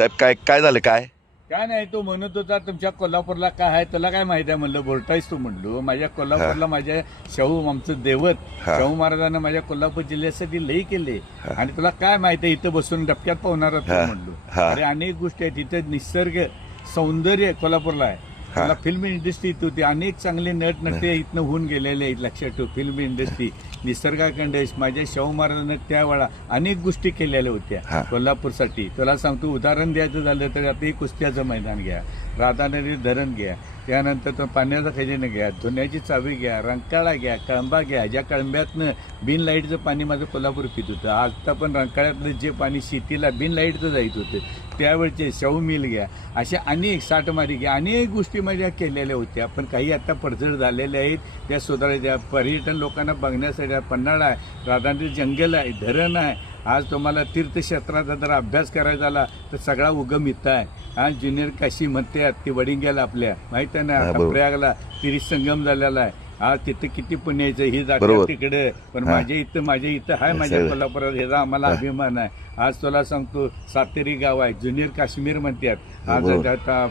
साहेब काय काय झालं? काय? काय नाही तो म्हणत होता तुमच्या कोल्हापूरला काय आहे? तुला काय माहिती आहे? म्हणलं बोलतायस तू म्हणलो. माझ्या कोल्हापूरला माझ्या शाहू आमचं दैवत. शाहू महाराजांना माझ्या कोल्हापूर जिल्ह्यासाठी लई केले. आणि तुला काय माहिती आहे? इथं बसून डबक्यात पाहणार. म्हणलो. अरे अनेक गोष्टी आहेत. इथं निसर्ग सौंदर्य कोल्हापूरला आहे. मला फिल्म इंडस्ट्री इथं होती. अनेक चांगले नट नटे इथनं होऊन गेलेले आहेत लक्षात ठेव. फिल्म इंडस्ट्री निसर्गाखंड माझ्या शाहू महाराजांना त्यावेळा अनेक गोष्टी केलेल्या. होत्या कोल्हापूरसाठी. तुला सांगतो उदाहरण द्यायचं झालं तर आता कुस्त्याचं मैदान घ्या. राधानगरी धरण घ्या. त्यानंतर तो पाण्याचा खजिना घ्या धुण्याची चावी घ्या रंकाळा घ्या कळंबा घ्या. ज्या कळंब्यातनं बिन लाईटचं पाणी माझं कोल्हापूर पित होतं. आता पण रंकाळ्यातलं जे पाणी शेतीला बिन लाईटचं जायचं होतं त्यावेळचे शाहू मिल घ्या. अशा अनेक साठमारी घ्या. अनेक गोष्टी माझ्या केलेल्या होत्या पण काही आता पडझड झालेल्या आहेत. त्या सुधारायच्या पर्यटन लोकांना बघण्यासाठी पन्हाळा आहे. राधानगरी जंगल आहे धरण आहे. आज तुम्हाला तीर्थक्षेत्राचा जर अभ्यास करायचा झाला तर सगळा उगम इथं आहे हा ज्युनियर काशी म्हणतात ते वडिंग्याला आपल्या माहीत आहे ना आता. प्रयागला तिरी संगम झालेला आहे हा तिथे किती पुण्याचं ही जाते बरोबर. तिकडे पण. माझ्या इथं माझ्या इथं आहे माझ्या. कोल्हापुरात ह्याचा आम्हाला. अभिमान आहे आज तुला सांगतो सातेरी गाव आहे ज्युनियर काश्मीर म्हणतात आज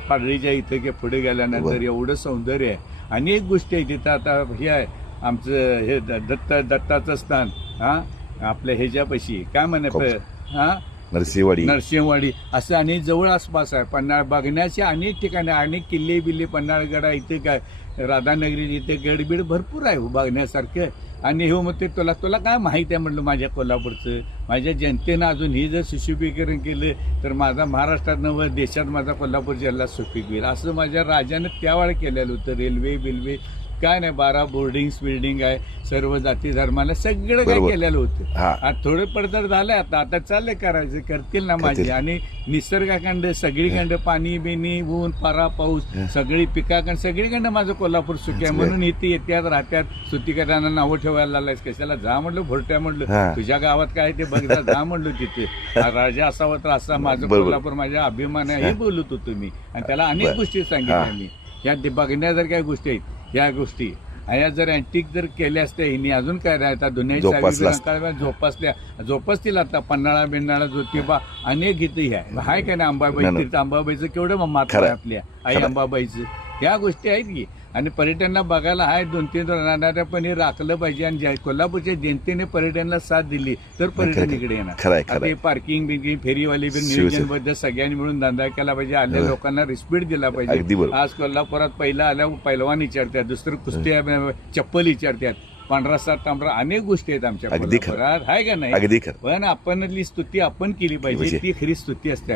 पाडळीच्या इथं की पुढे गेल्यानंतर. एवढं सौंदर्य आहे अनेक गोष्टी आहेत तिथं आता हे आहे आमचं हे दत्त दत्ताचं स्थान हा आपल्या ह्याच्यापाशी. काय म्हणत हा? नरसिंहवाडी. नरसिंहवाडी. असं अनेक जवळ आसपास आहे. पन्हाळ बघण्याचे अनेक ठिकाणी अनेक किल्ले बिल्ले पन्हाळगड इथे काय राधानगरी इथे गडबीड भरपूर आहे हो बघण्यासारखं. आणि हे मग ते तुला तुला काय माहिती आहे म्हटलं माझ्या कोल्हापूरचं? माझ्या जनतेनं अजून ही जर सुशोभीकरण केलं तर माझा महाराष्ट्रात व देशात माझा कोल्हापूर जिल्हा सुपीक होईल. असं माझ्या राजानं त्यावेळेला केलेलं होतं रेल्वे बिल्वे काय नाही बारा बोर्डिंग्स बिल्डिंग आहे सर्व जाती धर्माला सगळं काय बरोबर. केलेलं होतं हा आता थोडं पडतर झालंय आता आता चाललंय करायचं करतील ना माझे. आणि निसर्गाखंड सगळीखंड पाणी बिनी ऊन पारा पाऊस हं. सगळी पिकाखंड सगळीकडं माझं कोल्हापूर सुखी आहे. म्हणून इथे येत्यात राहत्यात सुतीकरांना नावं ठेवायला लागलायस कशाला जा म्हणलं भोरट्या म्हणलं. तुझ्या गावात काय ते बघ जा म्हणलं तिथे हा राजा असावा तर असा माझं बरोबर. कोल्हापूर माझ्या अभिमान आहे हे बोलत होतो मी आणि त्याला अनेक बरं. गोष्टी हा. सांगितल्या मी या ते बघण्या जर काही गोष्टी आहेत या गोष्टी. ह्या जर अँटिक जर केल्या असत्या हिने अजून काय राहतात? दुनियाची जोपासला सावी जोपासल्या. जोपासतील आता पन्हाळा बिन्हाळा ज्योतिबा अनेक गीतं ह्या. हाय काय ना अंबाबाई. तीर्थ अंबाबाईचं? केवढं मात्र आहे. आहे. आपल्या. आई आहे. अंबाबाईचं. ह्या गोष्टी आहेत की आणि पर्यटनाला बघायला आहे दोन तीन राहणाऱ्या पण हे राखलं पाहिजे आणि ज्या- कोल्हापूरच्या जनतेने पर्यटनाला साथ दिली तर पर्यटन. इकडे येणार हे. पार्किंग बिर्किंग फेरीवाली बिन शिवसेना. नियोजनबद्दल सगळ्यांनी मिळून धंदा केला पाहिजे आल्या. लोकांना रिस्पेक्ट दिला पाहिजे. आज कोल्हापुरात पहिला आल्या पैलवान विचारतात दुसरं कुस्ती चप्पल विचारतात पांढरा सात तांबरा अनेक गोष्टी आहेत आमच्या आहे का नाही पण आपणली स्तुती आपण केली पाहिजे पाहिजे. ती खरी स्तुती असते